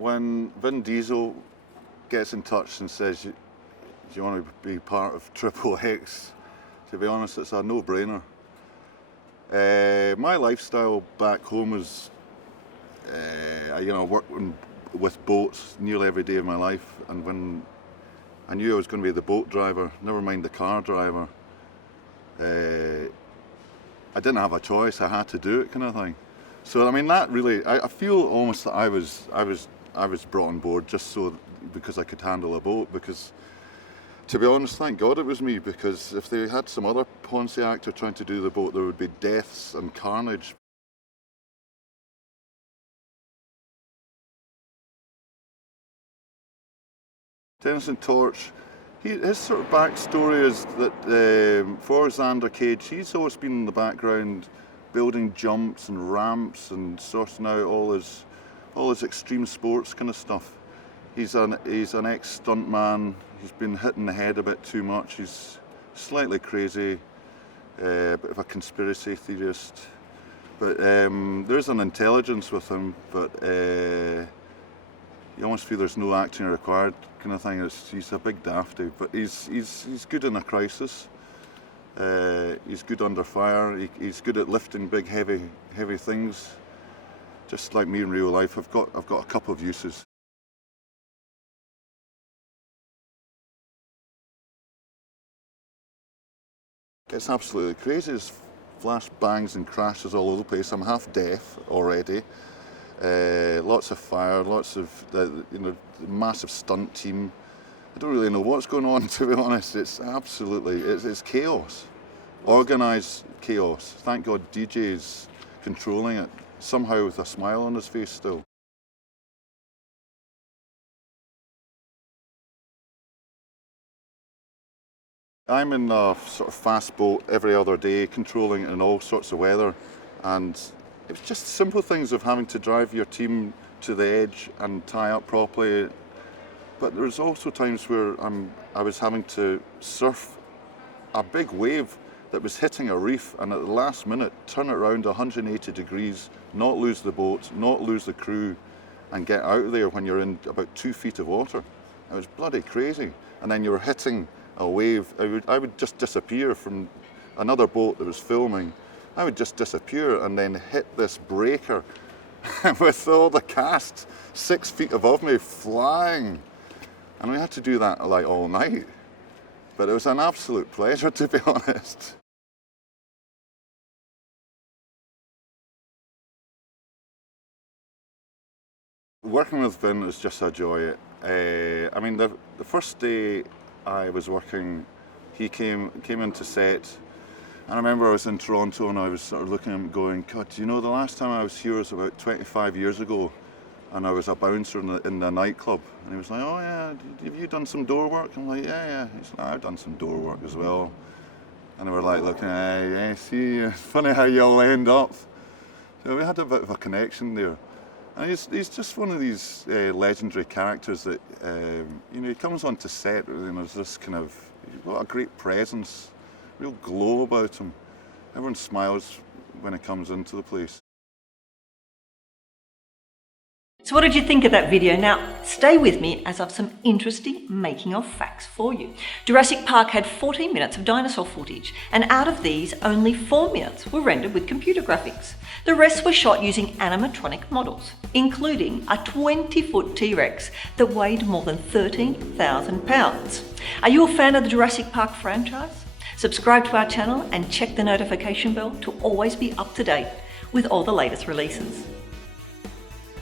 when Vin Diesel gets in touch and says, do you want to be part of XXX? To be honest, it's a no-brainer. My lifestyle back home was, working with boats nearly every day of my life, and when I knew I was going to be the boat driver, never mind the car driver, I didn't have a choice. I had to do it, kind of thing. So I mean, that really, I feel almost that I was brought on board just so because I could handle a boat. Because to be honest, thank God it was me, because if they had some other Ponzi actor trying to do the boat, there would be deaths and carnage. Tennyson Torch, his sort of backstory is that for Xander Cage, he's always been in the background building jumps and ramps and sorting out all his extreme sports kind of stuff. He's an ex-stuntman. He's been hit in the head a bit too much. He's slightly crazy, a bit of a conspiracy theorist. But there's an intelligence with him, but you almost feel there's no acting required kind of thing. He's a big dafty, but he's good in a crisis. He's good under fire. He's good at lifting big, heavy things. Just like me in real life, I've got a couple of uses. It's absolutely crazy. There's flash bangs and crashes all over the place. I'm half deaf already. Lots of fire, lots of the massive stunt team. I don't really know what's going on, to be honest. It's absolutely, it's chaos. Organised chaos. Thank God DJ's controlling it, somehow with a smile on his face still. I'm in a sort of fast boat every other day, controlling it in all sorts of weather, and it's just simple things of having to drive your team to the edge and tie up properly. But there's also times where I was having to surf a big wave that was hitting a reef, and at the last minute turn it around 180 degrees, not lose the boat, not lose the crew, and get out of there when you're in about 2 feet of water. It was bloody crazy. And then you were hitting a wave. I would just disappear from another boat that was filming. I would just disappear and then hit this breaker with all the cast 6 feet above me flying. And we had to do that like all night. But it was an absolute pleasure, to be honest. Working with Vin is just a joy. I mean, the first day I was working, he came into set. And I remember I was in Toronto and I was sort of looking at him going, God, you know, the last time I was here was about 25 years ago, and I was a bouncer in the nightclub. And he was like, oh yeah, have you done some door work? I'm like, yeah. He's like, I've done some door work as well. And they were like looking, yeah, see, it's funny how you all end up. So we had a bit of a connection there. And he's just one of these legendary characters that, he comes onto set and there's this kind of, he's got a great presence, real glow about him. Everyone smiles when he comes into the place. So what did you think of that video? Now, stay with me as I've some interesting making of facts for you. Jurassic Park had 14 minutes of dinosaur footage, and out of these, only 4 minutes were rendered with computer graphics. The rest were shot using animatronic models, including a 20-foot T-Rex that weighed more than 13,000 pounds. Are you a fan of the Jurassic Park franchise? Subscribe to our channel and check the notification bell to always be up to date with all the latest releases.